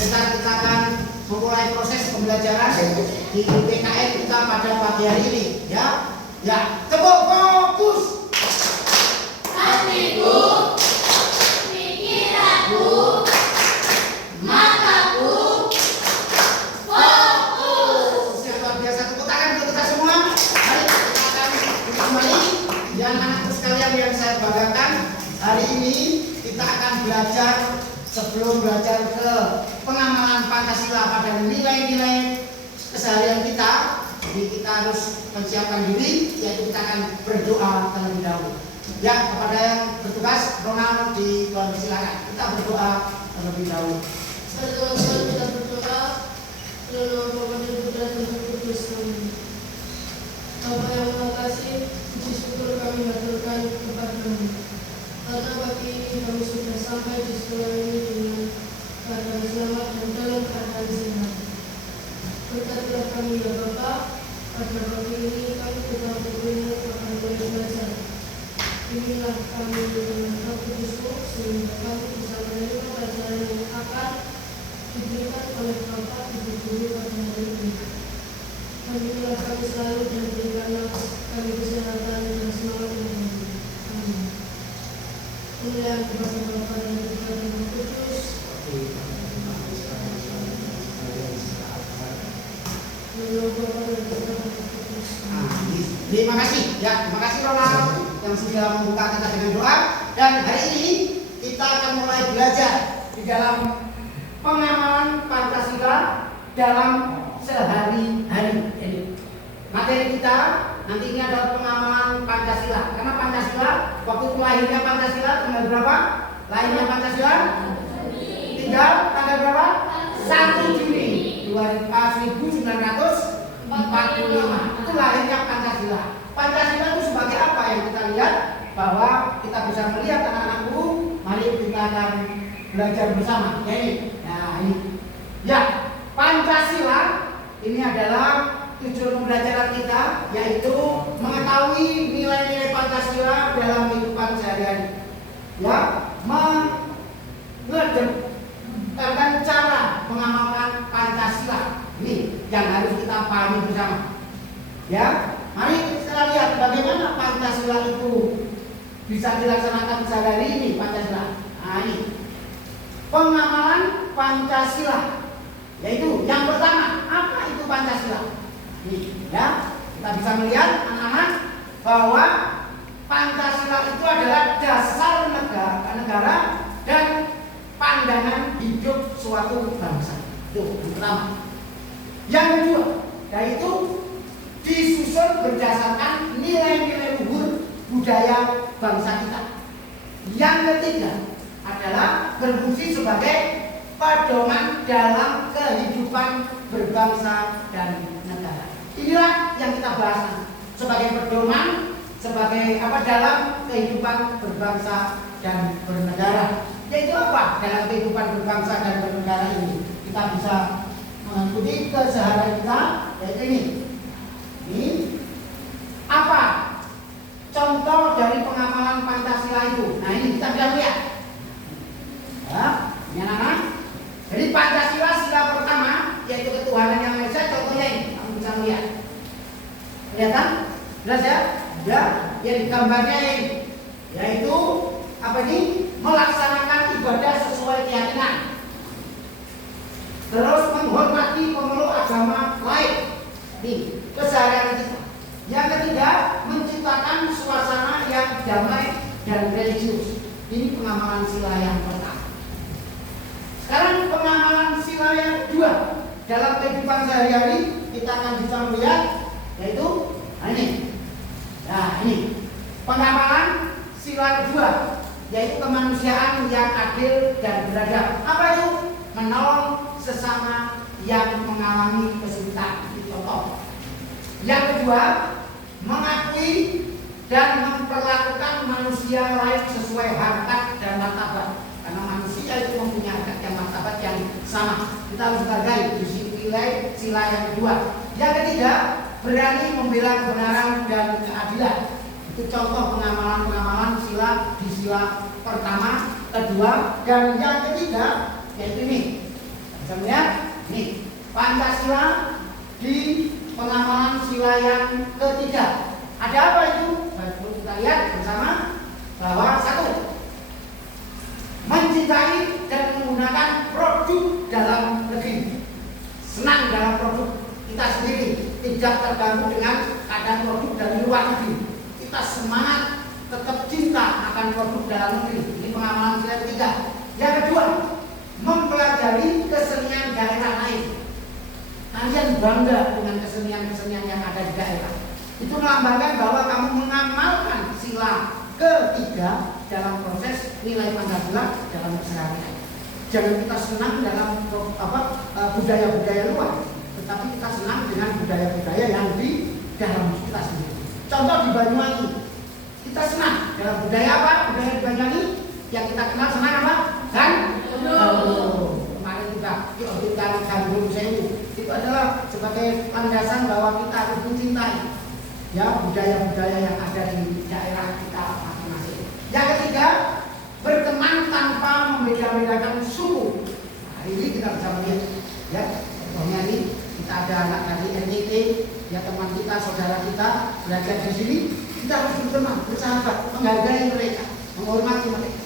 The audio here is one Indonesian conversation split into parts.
kita akan memulai proses pembelajaran di PKN kita pada pagi hari ini, ya. Ya, tepuk fokus. Hatiku, pikiranku, mataku, fokus. Luar biasa, tepuk tangan untuk kita semua. Mari kita akan kembali. Yang anakku sekalian yang saya banggakan, hari ini kita akan belajar. Sebelum belajar ke pengamalan Pancasila pada nilai-nilai keseharian kita, jadi kita harus menyiapkan diri, yaitu kita akan berdoa terlebih dahulu. Ya, kepada yang bertugas, Ronald dipersilakan. Kita berdoa terlebih dahulu. Teman-teman kita berdoa, dalam nama Bapa dan Putra dan Roh Kudus. Bapa yang Maha Kasih, puji syukur kami haturkan kepadamu. Karena pagi ini kami sudah sampai di sekolah ini dengan keadaan selamat dan dalam keadaan sehat. Berkatilah kami ya Bapa, pada pagi ini kami tetap berilmu akan boleh belajar. Inilah kami dengan Roh Kudus-Mu sehingga kami bisa menerima pelajaran yang akan diberikan oleh Bapa Ibu Guru pada hari ini. Bimbinglah kami selalu dan berikanlah kami kesehatan dan semangat yang tinggi. Amin. Kemuliaan kepada Bapa dan Putra dan Roh Kudus. Terima kasih, ya, terima kasih Ronald yang sudah membuka kita dengan doa. Dan hari ini kita akan mulai belajar di dalam pengamalan Pancasila dalam sehari-hari. Jadi materi kita nanti ini adalah pengamalan Pancasila. Karena Pancasila waktu lahirnya Pancasila tanggal berapa? Lahirnya Pancasila tinggal tanggal berapa? 1 Juni 1945. Itu lahirnya Pancasila. Pancasila itu sebagai apa yang kita lihat? Bahwa kita bisa melihat anak-anakku. Mari kita akan belajar bersama. Ya ini. Nah ini. Ya, Pancasila ini adalah tujuan pembelajaran kita, yaitu mengetahui nilai-nilai Pancasila dalam kehidupan sehari-hari. Ya, mengerjakan cara mengamalkan Pancasila. Ini yang harus kita pahami bersama. Ya, mari kita lihat bagaimana Pancasila itu bisa dilaksanakan sehari-hari ini Pancasila. Nah ini pengamalan Pancasila, yaitu yang pertama, apa itu Pancasila? Ini ya, kita bisa melihat anak-anak bahwa Pancasila itu adalah dasar negara dan pandangan hidup suatu bangsa. Itu yang pertama. Yang kedua, yaitu disusun berdasarkan nilai-nilai luhur budaya bangsa kita. Yang ketiga adalah berfungsi sebagai pedoman dalam kehidupan berbangsa dan negara. Inilah yang kita bahas sebagai pedoman, sebagai apa dalam kehidupan berbangsa dan bernegara. Yaitu apa dalam kehidupan berbangsa dan bernegara ini? Kita bisa mengikuti keseharian kita, yaitu ini. Ini apa contoh dari pengamalan Pancasila itu? Nah ini kita bisa lihat. Ya, ini anak-anak. Jadi Pancasila sila pertama yaitu ketuhanan yang Maha Esa. Contohnya ini, kamu bisa lihat. Kelihatan? Jelas ya? Ya, yang gambarnya ini, yaitu apa ini? Melaksanakan ibadah sesuai keyakinan. Terus menghormati pemeluk agama lain. Ini keseharian kita. Yang ketiga, menciptakan suasana yang damai dan religius. Ini pengamalan sila yang pertama. Sekarang pengamalan sila yang kedua dalam kehidupan sehari-hari kita akan bisa melihat, yaitu ini. Nah ini pengamalan sila kedua, yaitu kemanusiaan yang adil dan beradab. Apa itu? Menolong sesama yang mengalami kesulitan. Contoh. Yang kedua, mengakui dan memperlakukan manusia lain sesuai harkat dan martabat. Karena manusia itu mempunyai harkat dan martabat yang sama. Kita harus hargai di sila yang kedua. Yang ketiga, berani membela kebenaran dan keadilan. Itu contoh pengamalan sila di sila pertama, kedua, dan yang ketiga yaitu ini. Bisa Pancasila di pengamalan sila yang ketiga. Ada apa itu? Baik, kita lihat bersama bahwa satu, mencintai dan menggunakan produk dalam negeri, senang dalam produk kita sendiri, tidak terganggu dengan keadaan produk dari luar negeri. Kita semangat tetap cinta akan produk dalam negeri. Ini pengamalan sila ketiga. Yang kedua, mempelajari kesenian daerah lain. Kalian bangga dengan kesenian-kesenian yang ada di daerah. Itu melambangkan bahwa kamu mengamalkan sila ketiga dalam proses nilai Pancasila dalam keseharian. Jangan kita senang dalam budaya-budaya luar, tetapi kita senang dengan budaya-budaya yang di dalam kita sendiri. Contoh di Banyuwangi, kita senang dalam budaya apa? Budaya di Banyuwangi yang kita kenal senang apa? Kemarin juga diorbitkan Gandrung Sewu. Itu adalah sebagai landasan bahwa kita harus mencintai ya budaya-budaya yang ada di daerah kita masing-masing. Yang ketiga, berteman tanpa membeda-bedakan suku. Hari ini kita bisa melihat ya, contohnya ini kita ada anak dari NTT, ya teman kita, saudara kita belajar di sini. Kita harus berteman, bersahabat, menghargai mereka, menghormati mereka.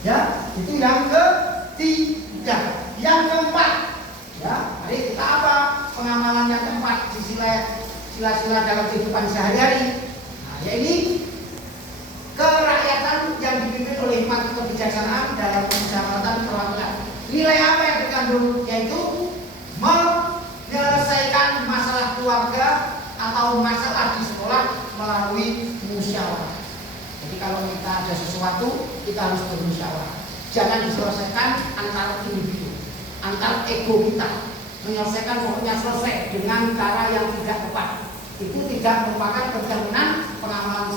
Ya, itu yang ketiga. Yang keempat, ya, mari kita apa pengamalan yang keempat di sila-sila dalam kehidupan sehari-hari. Nah, ya ini kerakyatan yang dipimpin oleh hikmat kebijaksanaan dalam musyawaratan perwakilan. Nilai apa yang terkandung? Yaitu menyelesaikan masalah keluarga atau masalah di sekolah melalui musyawarah. Jadi kalau kita ada sesuatu, kita harus bermusyawarah. Jangan diselesaikan antar individu, antar ego kita. Menyelesaikan pokoknya selesai dengan cara yang tidak tepat. Itu tidak merupakan pencerminan pengamalan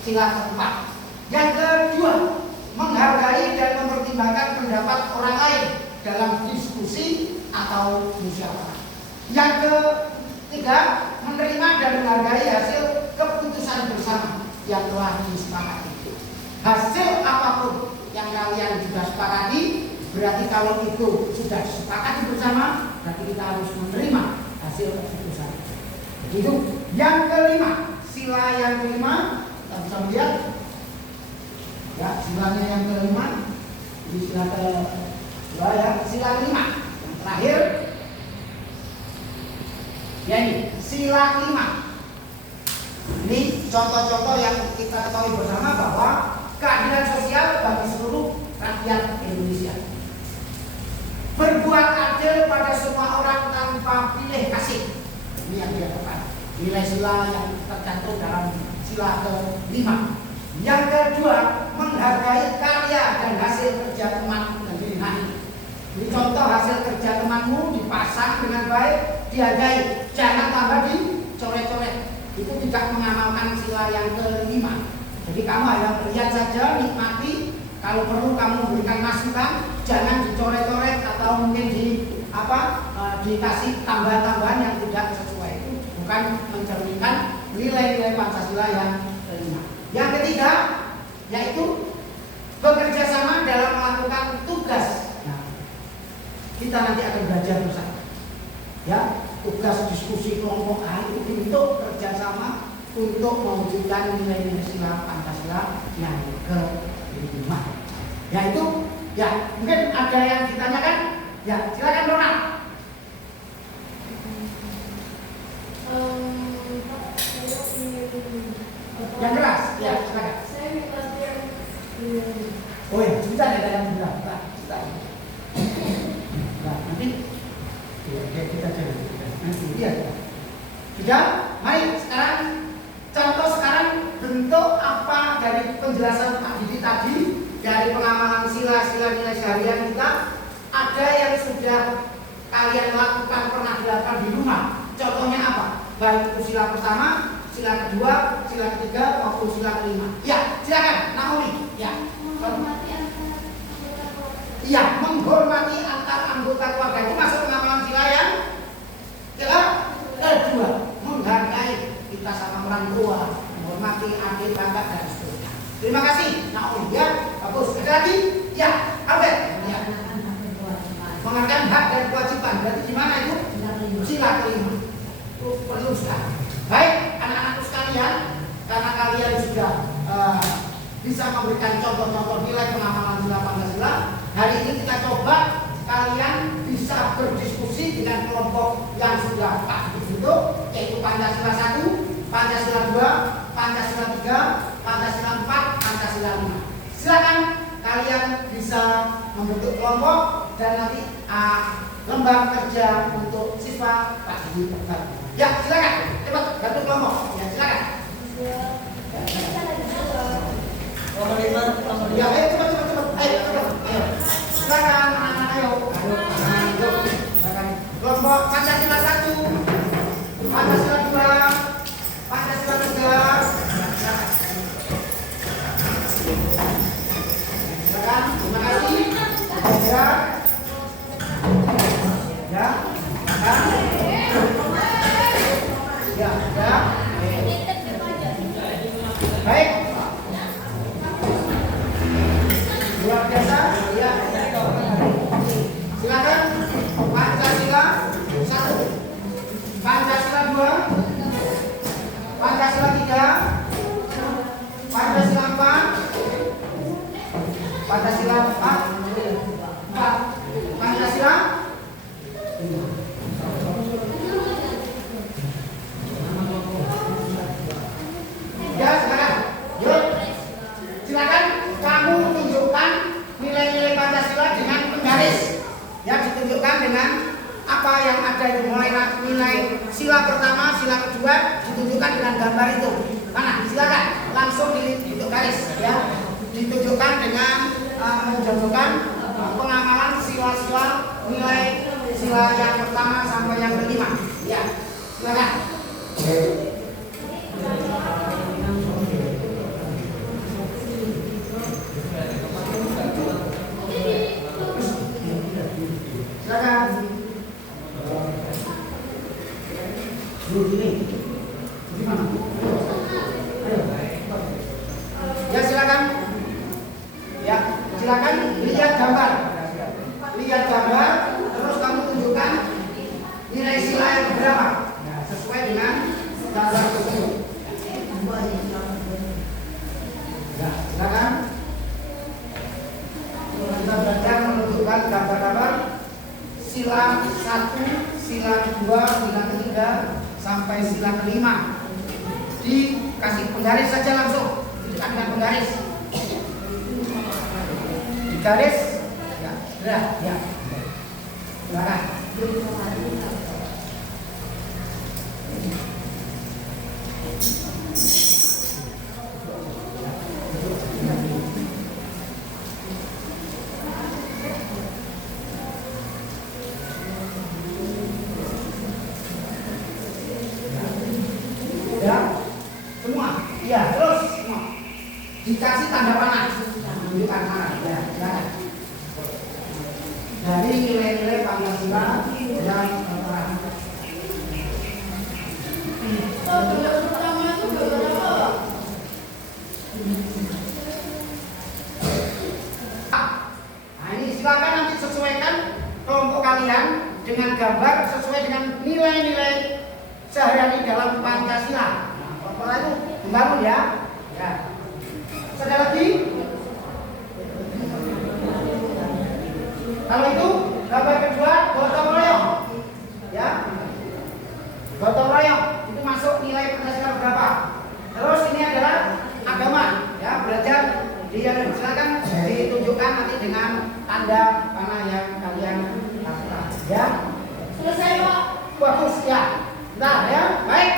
sila keempat. Yang kedua, menghargai dan mempertimbangkan pendapat orang lain dalam diskusi atau musyawarah. Yang ketiga, menerima dan menghargai hasil keputusan bersama yang telah disepakati. Hasil apapun yang kalian sudah sepakati, berarti kalau itu sudah disepakati bersama, berarti kita harus menerima hasil keputusan. Jadi itu yang kelima, sila yang kelima, kita bisa melihat ya, silanya yang kelima, di sila kedua ya, sila kelima, yang terakhir, ya ini sila kelima. Ini contoh-contoh yang kita ketahui bersama bahwa keadilan sosial bagi seluruh rakyat Indonesia. Berbuat adil pada semua orang tanpa pilih kasih. Ini yang dikatakan nilai sila yang tercantum dalam sila kelima. Yang kedua, menghargai karya dan hasil kerja teman sendiri. Nah, ini contoh hasil kerja temanmu dipasang dengan baik, dihargai, jangan tambah dicoret-coret. Itu tidak mengamalkan sila yang kelima. Jadi kamu hanya melihat saja, nikmati. Kalau perlu kamu memberikan masukan, jangan dicoret-coret atau mungkin dikasih tambahan-tambahan yang tidak sesuai. Itu bukan mencerminkan nilai-nilai Pancasila yang kelima. Yang ketiga, yaitu bekerja sama dalam melakukan tugas. Nah, kita nanti akan belajar bersama. Ya, tugas diskusi kelompok itu untuk kerjasama untuk mewujudkan nilai-nilai sila Pancasila yang kelima. Yaitu, ya mungkin ada yang ditanyakan, ya silakan Ronald. Yang keras, ya silakan. Saya minta yang Oh ya, sebentar ya dalam sebentar. Nah, nanti ya, kita cari nanti lihat. Sudah, mari sekarang contoh sekarang bentuk apa dari penjelasan Pak Didi tadi dari pengamalan sila-sila nilai seharian kita. Ada yang sudah kalian lakukan, pernah dilakukan di rumah. Contohnya apa? Baik itu sila pertama, sila kedua, sila ketiga maupun sila kelima. Ya, silakan Naomi. Ya. menghormati antar anggota keluarga. Iya, menghormati antar anggota keluarga itu masuk pengamalan sila yang kedua. Menghargai kita sama orang tua, menghormati adik, kakak dan seterusnya. Terima kasih. Naomi, ya, bagus. Ada lagi? Ya, Albert. Ya. Mengerjakan hak dan kewajiban. Berarti gimana itu? sila kelima. Itu perlu sekali. Baik anak-anakku sekalian, karena kalian sudah bisa memberikan contoh-contoh nilai pengamalan sila Pancasila, hari ini kita coba kalian bisa berdiskusi dengan kelompok yang sudah pasti dibentuk, yaitu Pancasila 1, Pancasila 2, Pancasila 3, Pancasila 4, Pancasila 5. Silakan kalian bisa membentuk kelompok dan nanti lembar kerja untuk siswa pagi. Ya, silakan. Cepat bentuk kelompok. Ya, silakan. Ya, ayo cepat. Ayo. Silakan anak-anak, ayo. Silakan. Kelompok Pancasila 1, Pancasila 2, Pancasila 3. Silakan. Terima kasih. Ya. Baik. Luar biasa. Ya. Silakan. Pancasila 1, Pancasila 2, Pancasila 3, Pancasila 4, Pancasila 4, Pancasila. Ya, silakan. Yuk. Silakan kamu tunjukkan nilai-nilai Pancasila dengan penggaris. Ya, ditunjukkan dengan apa yang ada itu, mulai nilai sila pertama, sila kedua ditunjukkan dengan gambar itu. Mana? Silakan langsung ditunjuk garis ya. Ditunjukkan dengan mencontohkan pengamalan sila-sila nilai sila yang pertama sampai yang kelima. Ya, silakan. Silakan. Gimana? Ya, silakan. Ya, silakan lihat gambar. Lihat gambar, terus kamu tunjukkan nilai sila yang berapa. Ya, sesuai dengan gambar tersebut. Ya, silakan. Kita belajar menunjukkan gambar-gambar sila 1, sila 2, sila 3 sampai sila kelima. Dikasih penggaris saja langsung. Tunjukkan dengan penggaris. Garis, ya, sudah, ya. Silakan. Ya, semua, ya, terus semua. Dikasih tanda panah. Tunjukkan mana, ya, silakan. Dari nilai-nilai Pancasila dan nah, ini silakan nanti sesuaikan kelompok kalian dengan gambar sesuai dengan nilai-nilai sehari-hari dalam Pancasila. Nah, kelompok itu membangun ya. Ya. Sekali lagi. Kalau itu gambar kedua gotong royong, ya, gotong royong itu masuk nilai Pancasila berapa? Terus ini adalah agama, ya, belajar dia silakan ditunjukkan nanti dengan tanda panah yang kalian lakukan, ya. Selesai Pak? Bagus ya. Bentar ya, baik.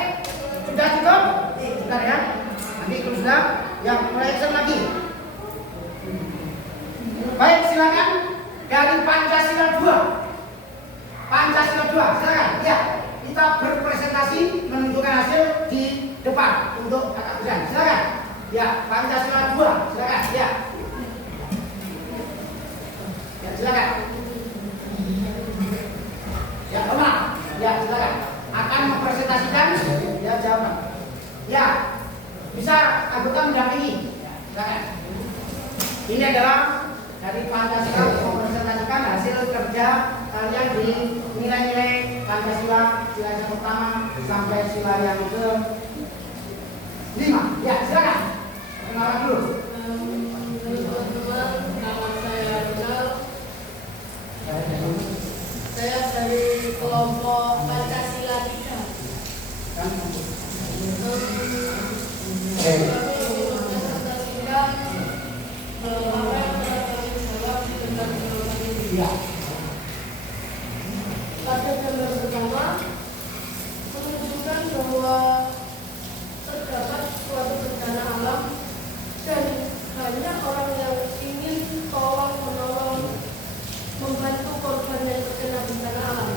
Sudah cukup? Bentar ya. Nanti kalau sudah, yang mulai action lagi. Baik, silakan. Dari Pancasila 2, Pancasila 2, silakan. Ya, kita berpresentasi menunjukkan hasil di depan untuk kakak Bidan. Silakan. Ya, Pancasila 2, silakan. Ya, ya silakan. Ya, Oma. Ya, silakan. Akan mempresentasikan ya jawaban. Ya, bisa anggota mendampingi. Ya, silakan. Ini adalah dari Pancasila mempresentasikan hasil kerja kalian di nilai-nilai Pancasila, sila yang pertama sampai sila yang ke-5. Ya, silakan. Perkenalan dulu. Teman-teman, nama saya Ronald. Saya dari kelompok Pancasila 3. Kami mempresentasikan apa yang telah kami jawab tentang kelompok ini. Ya. Pada gambar pertama menunjukkan bahwa terdapat suatu bencana alam dan banyak orang yang ingin tolong menolong membantu korban yang terkena bencana alam.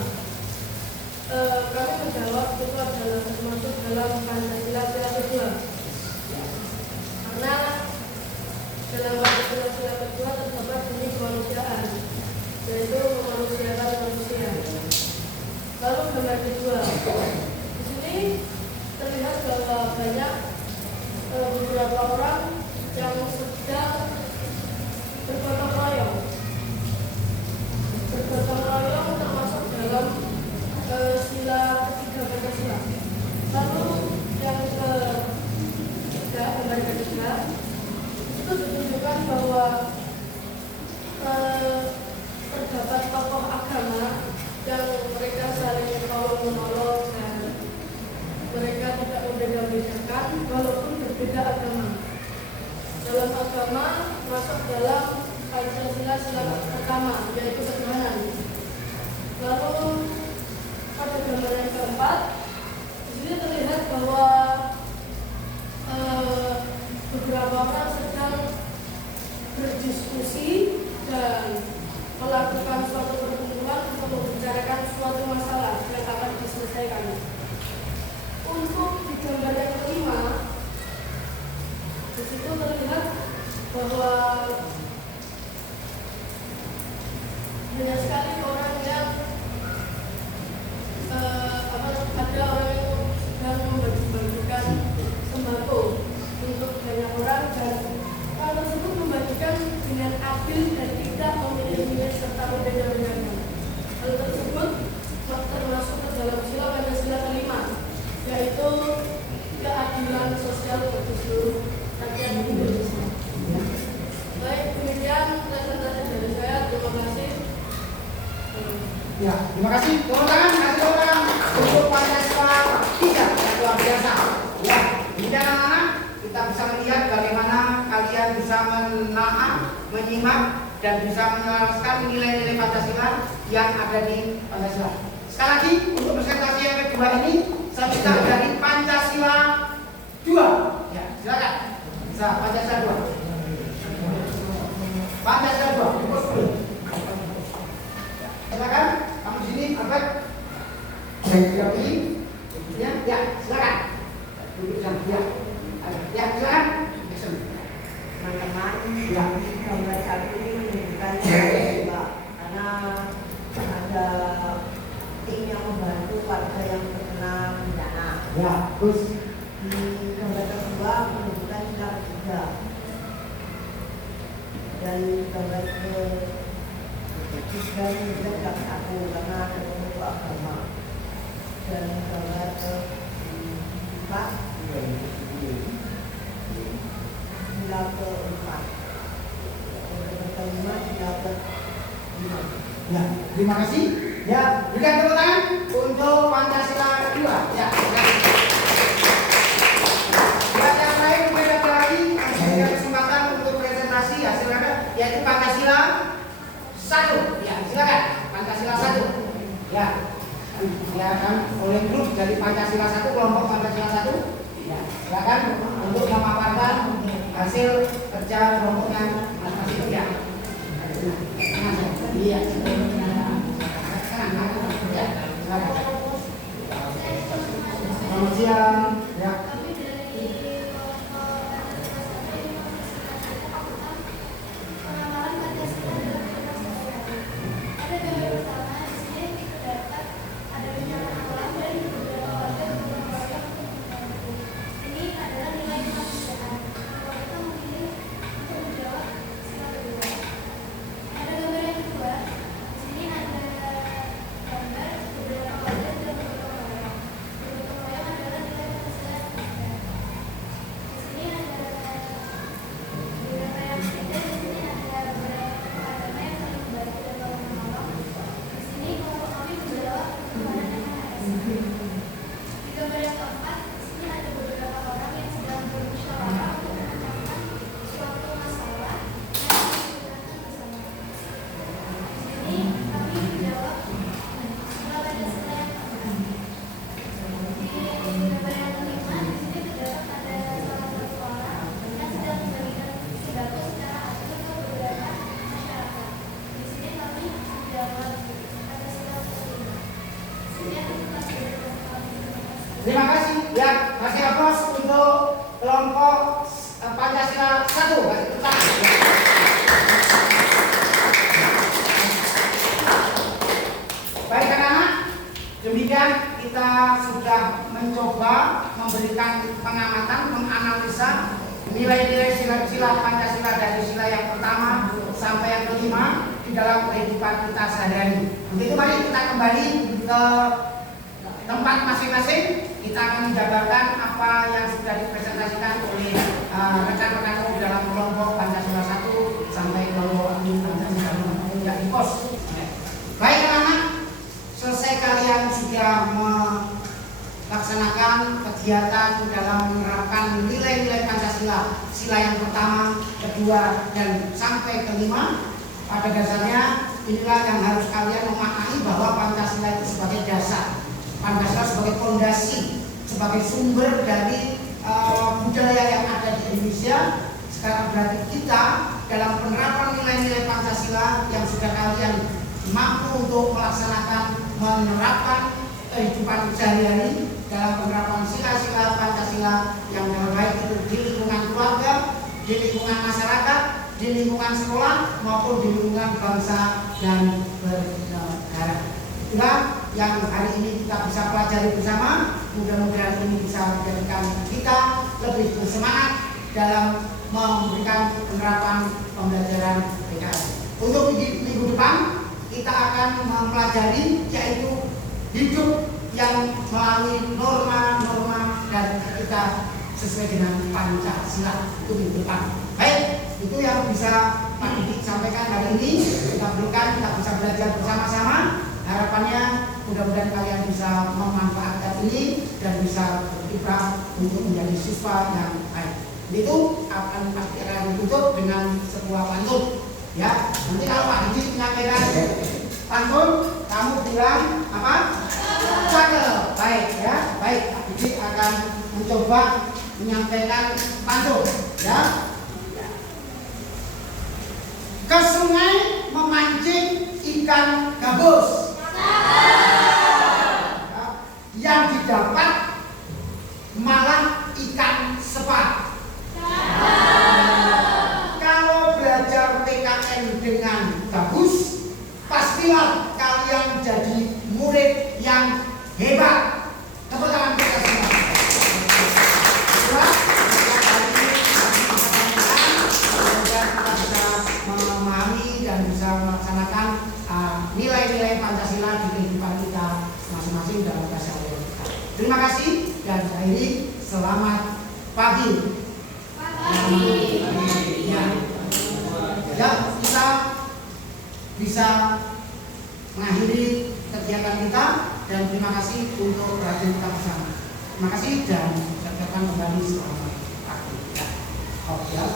Kami menjawab itu adalah termasuk dalam Pancasila sila kedua, karena dalam Pancasila kedua terdapat bunyi kemanusiaan, yaitu memanusiakan manusia. Lalu gambar kedua, di sini terlihat bahwa banyak beberapa orang yang sedang bergotong royong. Bergotong royong termasuk dalam sila ketiga Pancasila. Lalu yang ketiga, gambar ketiga, itu ditunjukkan bahwa terdapat tokoh agama yang mereka saling tolong menolong dan mereka tidak membeda-bedakan walaupun berbeda agama. Dalam agama masuk dalam Pancasila sila pertama, yaitu ketuhanan. Lalu pada gambar yang keempat, di sini terlihat bahwa beberapa orang sedang berdiskusi dan melakukan suatu pertemuan untuk membicarakan suatu masalah yang akan diselesaikan. Untuk di gambar yang kelima, di situ terlihat bahwa banyak sekali orang yang ada orang yang sedang membagikan sembako untuk banyak orang dan orang tersebut membagikan dengan adil dan tidak memilih-milih serta membeda-bedakan. Hal tersebut termasuk ke dalam sila Pancasila kelima, yaitu keadilan sosial bagi seluruh rakyat Indonesia. Baik, demikian presentasi dari saya. Terima kasih. Ya, terima kasih. Tepuk tangan, kasih orang untuk Pancasila 3 yang luar biasa. Ya, kemudian anak-anak kita bisa melihat bagaimana kalian bisa menahan, menyimak dan bisa menjelaskan nilai-nilai Pancasila yang ada di Pancasila. Sekali lagi untuk presentasi yang kedua ini saya minta dari Pancasila 2. Ya, silakan. Bisa Pancasila 2. Pancasila 2. Silakan. Kamu sini Albert. Saya pilih. Ya, silakan. Duduk sana. Ya, silakan. Teman-teman, gambar satu ini menunjukkan juga karena ada tim yang membantu warga yang terkena bencana. Ya, terus Di gambar kedua menunjukkan sila ketiga. Dan gambar ketiga menunjukkan sila satu karena ada pemeluk agama. Dan gambar keempat sila keempat. Gambar kelima sila kelima. ya, terima kasih. Ya, berikan tepuk tangan untuk Pancasila 2. Ya, silakan. Buat yang lain mungkin ada lagi ada kesempatan untuk presentasi ya silakan, yaitu Pancasila 1. Ya, silakan. Pancasila 1. Ya. Ya kan oleh grup dari Pancasila 1, kelompok Pancasila 1. Ya, silakan untuk memaparkan hasil kerja kelompoknya masing-masing ya. Iya. Ya, silakan. Selamat siang. Ya. Kami dari pengamatan Pancasila dalam kehidupan sosial. Pada gambar pertama di sini terdapat ada bencana alam dan beberapa warga bergotong royong untuk membantu. Ini adalah nilai kemanusiaan. Warga memilih untuk menjawab sila kedua. Pada gambar yang kedua, di sini ada Terima kasih ya, kasih aplaus untuk kelompok Pancasila 1. Kasih tepuk tangan. Baik anak-anak, demikian kita sudah mencoba memberikan pengamatan, menganalisa nilai-nilai sila Pancasila dari sila yang pertama sampai yang kelima di dalam kehidupan kita sehari-hari. Begitu, mari kita kembali ke tempat masing-masing. Kita akan menjabarkan apa yang sudah dipresentasikan oleh rekan-rekan di dalam kelompok Pancasila 1 sampai kelompok Pancasila 2 yang di pos. Baik anak-anak, selesai kalian sudah melaksanakan kegiatan dalam menerapkan nilai-nilai Pancasila, sila yang pertama, kedua, dan sampai kelima. Pada dasarnya inilah yang harus kalian memaknai bahwa Pancasila itu sebagai dasar, Pancasila sebagai fondasi, sebagai sumber dari budaya yang ada di Indonesia. Sekarang berarti kita dalam penerapan nilai-nilai Pancasila yang sudah kalian mampu untuk melaksanakan, menerapkan kehidupan sehari-hari dalam penerapan sila-sila Pancasila yang baik itu di lingkungan keluarga, di lingkungan masyarakat, di lingkungan sekolah maupun di lingkungan bangsa dan bernegara. Itulah yang hari ini kita bisa pelajari bersama. Mudah-mudahan ini bisa menjadikan kita lebih bersemangat dalam memberikan penerapan pembelajaran PKN. Untuk minggu depan kita akan mempelajari yaitu hidup yang melalui norma-norma dan etika sesuai dengan Pancasila. Itu minggu depan. Baik, itu yang bisa Pak Didik sampaikan hari ini. Kita berikan, kita bisa belajar bersama-sama. Harapannya mudah-mudahan kalian bisa memanfaatkan ini dan bisa berkiprah untuk menjadi siswa yang baik. Itu akan pasti akan ditutup dengan sebuah pantun. Ya, nanti kalau Pak Didik menyampaikan pantun, kamu bilang apa? Cakep. Baik ya, baik. Pak Didik akan mencoba menyampaikan pantun. Ya. Ke sungai memancing ikan gabus. Yang didapat malah ikan sepat. Kalau belajar PKN dengan bagus, pastilah kalian jadi murid yang hebat. Tepuk tangan kita semua. Melaksanakan nilai-nilai Pancasila di kehidupan kita masing-masing dalam keseharian kita. Terima kasih dan akhiri selamat pagi. Ya, kita bisa mengakhiri kegiatan kita dan terima kasih untuk perhatian kita bersama. Terima kasih dan saya ucapkan kembali selamat pagi. Ya.